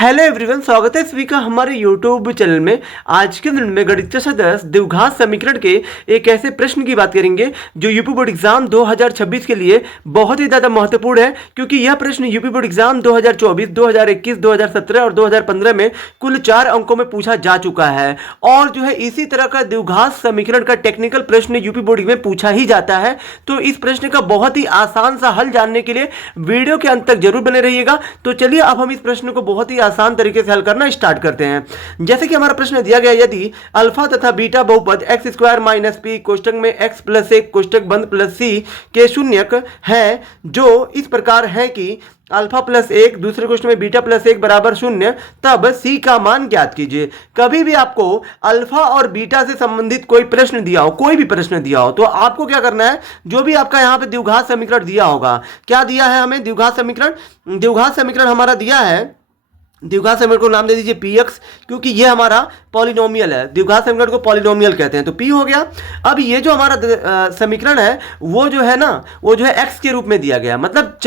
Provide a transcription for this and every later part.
Hello everyone, स्वागत है सभी का हमारे यूट्यूब चैनल में। आज के दिन में गणित सदस्य द्विघात समीकरण के एक ऐसे प्रश्न की बात करेंगे जो यूपी बोर्ड एग्जाम 2026 के लिए बहुत ही ज़्यादा महत्वपूर्ण है, क्योंकि यह प्रश्न यूपी बोर्ड एग्जाम 2024, 2021, 2017 और 2015 में कुल 4 अंकों में पूछा जा चुका है। और जो है इसी तरह का द्विघात समीकरण का टेक्निकल प्रश्न यूपी बोर्ड में पूछा ही जाता है। तो इस प्रश्न का बहुत ही आसान सा हल जानने के लिए वीडियो के अंत तक जरूर बने रहिएगा। तो चलिए अब हम इस प्रश्न को बहुत ही आसान तरीके से हल करना स्टार्ट करते हैं। जैसे कि हमारा प्रश्न दिया गया, यदि अल्फा तथा बीटा बहुपद एक्स स्क्वायर माइनस पी कोष्टक में एक्स प्लस एक कोष्टक बंद प्लस सी के शून्यक है, जो इस प्रकार है कि अल्फा प्लस एक दूसरे क्वेश्चन में बीटा प्लस एक बराबर शून्य, तब सी का मान ज्ञात कीजिए। कभी भी आपको अल्फा और बीटा से संबंधित कोई प्रश्न दिया हो, कोई भी प्रश्न दिया हो, तो आपको क्या करना है, जो भी आपका यहां पे द्विघात समीकरण दिया होगा, क्या दिया है हमें द्विघात समीकरण हमारा दिया है, द्विघात समीकरण को नाम दे दीजिए पी एक्स, क्योंकि ये हमारा पॉलिनोमियल है। द्विघात समीकरण को पॉलिनोमियल कहते हैं, तो पी हो गया। अब ये जो हमारा समीकरण है वो जो है ना, वो जो है एक्स के रूप में दिया गया, मतलब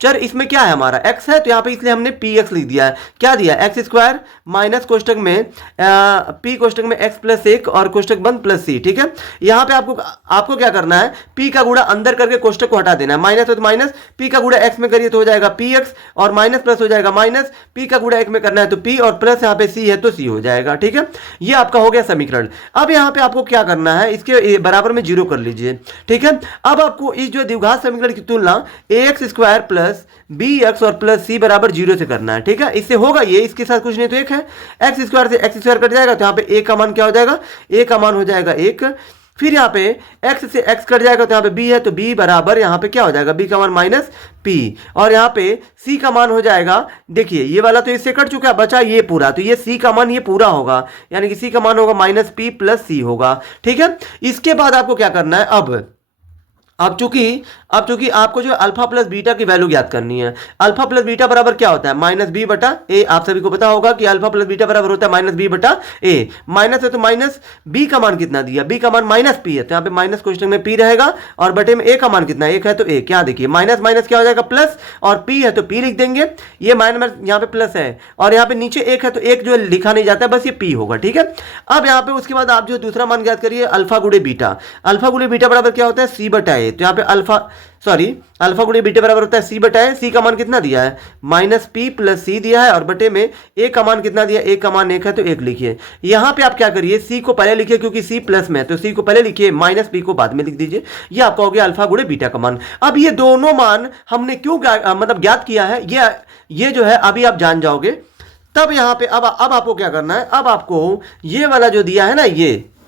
चर इसमें क्या है, हमारा एक्स है, तो यहाँ पे इसलिए हमने पी एक्स लिख दिया है। क्या दिया, एक्स स्क्वायर माइनस कोष्टक में पी कोष्टक में एक्स प्लस एक और कोष्टक बंद प्लस सी। ठीक है, यहाँ पे आपको क्या करना है, पी का गुणा अंदर करके कोष्टक को हटा देना है। माइनस है तो माइनस, पी का गुणा एक्स में करिए तो हो जाएगा पी एक्स, और माइनस प्लस हो जाएगा माइनस, पी का गुणा एक में करना है तो पी, और प्लस यहाँ पे सी है तो सी हो जाएगा। ठीक है, ये आपका हो गया समीकरण। अब यहाँ पे आपको क्या करना है, इसके बराबर में जीरो कर लीजिए। ठीक है, अब आपको इस जो द्विघात समीकरण की तुलना a x square plus b x और प्लस सी बराबर जीरो से करना है। ठीक है, इससे होगा ये, इसके साथ कुछ नहीं तो एक है, एक्स स्क्वायर से एक्स स्क्वायर कट जाएगा, तो यहाँ पे ए का मान क्या हो जाएगा, ए का मान हो जाएगा एक। फिर यहाँ पे x से x कट जाएगा, तो यहाँ पे b है, तो b बराबर यहाँ पे क्या हो जाएगा, b का मान माइनस p, और यहाँ पे c का मान हो जाएगा, देखिए ये वाला तो इससे कट चुका है, बचा ये पूरा, तो ये c का मान ये पूरा होगा, यानी कि c का मान होगा माइनस p प्लस c होगा। ठीक है, इसके बाद आपको क्या करना है, अब चूंकि आपको जो अल्फा प्लस बीटा की वैल्यू ज्ञात करनी है। अल्फा प्लस बीटा बराबर क्या होता है, माइनस बी बटा ए। आप सभी को पता होगा कि अल्फा प्लस बीटा बराबर होता है माइनस बी बटा ए। माइनस है तो माइनस बी का मान कितना दिया, बी का मान माइनस पी है, तो यहाँ पे माइनस क्वेश्चन में पी रहेगा, और बटे में ए का मान कितना, एक है तो ए। क्या देखिए, माइनस माइनस क्या हो जाएगा प्लस, और पी है तो पी लिख देंगे, ये माइनस यहाँ पे प्लस है, और यहाँ पे नीचे एक है तो एक जो लिखा नहीं जाता है, बस ये पी होगा। ठीक है, अब यहाँ पे उसके बाद आप जो दूसरा मान ज्ञात करिए, अल्फा गुणे बीटा। अल्फा गुणे बीटा बराबर क्या होता है, सी बटा ए। तो यहाँ पे अल्फा गुणे बीटा बराबर होता है सी बटा ए। सी का मान कितना दिया है, माइनस पी प्लस सी दिया है, और बटे में ए का मान कितना दिया, ए का मान एक है तो एक लिखिए। यहां पे आप क्या करिए, सी को पहले लिखिए, क्योंकि सी प्लस में है, तो सी को पहले लिखिए, माइनस पी को बाद में लिख दीजिए। ये आपका हो गया अल्फा गुणे बीटा का मान। अब ये दोनों मान हमने क्यों मतलब ज्ञात किया है, ये जो है अभी आप जान जाओगे। तब यहाँ पे अब आपको क्या करना है, अब आपको ये वाला जो दिया है ना,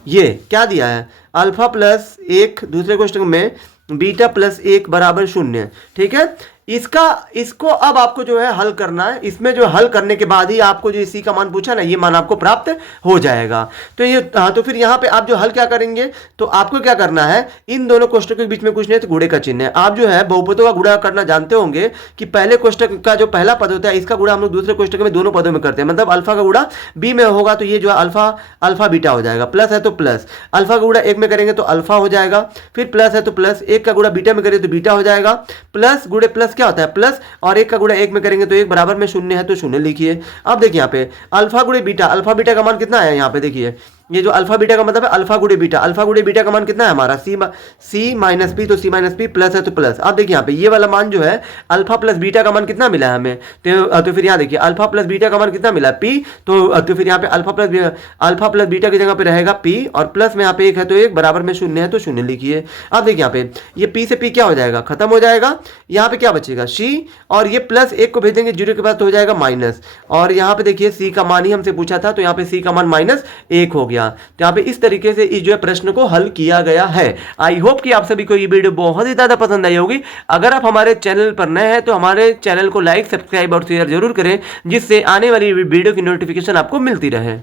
ये क्या दिया है, अल्फा प्लस एक दूसरे क्वेश्चन में बीटा प्लस एक बराबर शून्य। ठीक है, इसको अब आपको जो है हल करना है। इसमें जो हल करने के बाद ही आपको जो इसी का मान पूछा ना, ये मान आपको प्राप्त हो जाएगा। तो ये तो फिर यहाँ पे आप जो हल क्या करेंगे, तो आपको क्या करना है, इन दोनों कोष्टकों के बीच में कुछ नहीं तो गुणे का चिन्ह है। आप जो है बहुपदों का गुणा करना जानते होंगे कि पहले कोष्टक का जो पहला पद होता है, इसका गुणा हम लोग दूसरे कोष्टक में दोनों पदों में करते हैं। मतलब अल्फा का गुणा बी में होगा तो ये जो है अल्फा बीटा हो जाएगा, प्लस है तो प्लस, अल्फा का गुणा एक में करेंगे तो अल्फा हो जाएगा, फिर प्लस है तो प्लस, एक का गुणा बीटा में करेंगे तो बीटा हो जाएगा, प्लस गुणे प्लस क्या होता है प्लस, और एक का गुणा एक में करेंगे तो एक बराबर में शून्य है तो शून्य लिखिए। अब देखिए यहाँ पे अल्फा गुणे बीटा, अल्फा बीटा का मान कितना है, यहाँ पे देखिए ये जो अल्फा बीटा का मतलब है अल्फा गुणे बीटा, अल्फा गुणे बीटा का मान कितना है हमारा, सी माइनस पी, तो सी माइनस पी, प्लस है तो प्लस। अब देखिए यहाँ पे ये वाला मान जो है अल्फा प्लस बीटा का मान कितना मिला है हमें, तो फिर यहाँ देखिए अल्फा प्लस बीटा का मान कितना मिला पी, तो फिर यहाँ पे अल्फा प्लस बीटा की जगह पे रहेगा पी, और प्लस में यहाँ पे एक है तो एक, बराबर में शून्य है तो शून्य लिखिए। अब देखिए यहाँ पे ये पी से पी क्या हो जाएगा, खत्म हो जाएगा, यहाँ पे क्या बचेगा सी, और ये प्लस एक को भेजेंगे जीरो के बाद तो हो जाएगा माइनस, और यहाँ पे देखिए सी का मान ही हमसे पूछा था, तो यहाँ पे सी का मान माइनस एक हो गया। तो यहाँ पे इस तरीके से इस जो है प्रश्न को हल किया गया है। आई होप कि आप सभी को ये वीडियो बहुत ही ज्यादा पसंद आई होगी। अगर आप हमारे चैनल पर नए हैं तो हमारे चैनल को लाइक, सब्सक्राइब और शेयर जरूर करें, जिससे आने वाली वीडियो की नोटिफिकेशन आपको मिलती रहे।